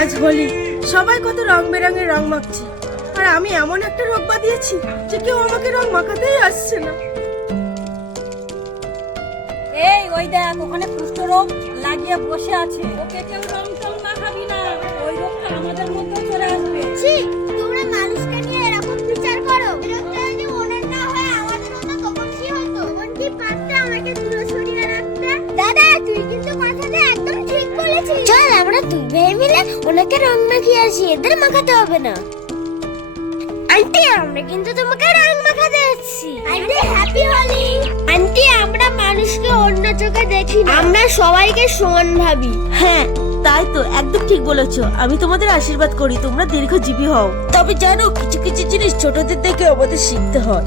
আজ হোলি, সবাই কত রং বেরঙের রং মাখছে, আর আমি এমন একটা রোগ বাঁধিয়েছি যে কেউ আমাকে রং মাখাতেই আসছে না। এই ওই দেখ, ওখানে কুষ্ঠ রোগ লাগিয়ে বসে আছে, ওকে কেউ রং টং মাখাবি না, ওই রোগটা আমাদের মধ্যে চলে আসবে। ছি, তোমরা মানুষকে নিয়ে এরকম বিচার করো। এরকম যদি ওনার না হয় আমাদের মতো তখন কি হতো? তখন কি পারতে আমাকে দূরে সরিয়ে রাখতে? দাদা, তুই কিন্তু কথাটা একদম ঠিক বলেছিস। চল আমরা দুই ভাই মিলে ওনাকে রং মাখিয়ে আসি, এদের মাখাতে হবে না। আন্টি, আমরা কিন্তু তোমাকে রং মাখাতে যাচ্ছি। Aunty, happy Holi. আন্টি, আমরা মানুষকে অন্য চোখে দেখি না, আমরা সবাইকে সমান ভাবি। হ্যাঁ, তাই তো, একদম ঠিক বলেছো। আমি তোমাদের আশীর্বাদ করি তোমরা দীর্ঘজীবী হও। তবে জানো, কিছু কিছু জিনিস ছোটদের থেকে আমাদের শিখতে হয়।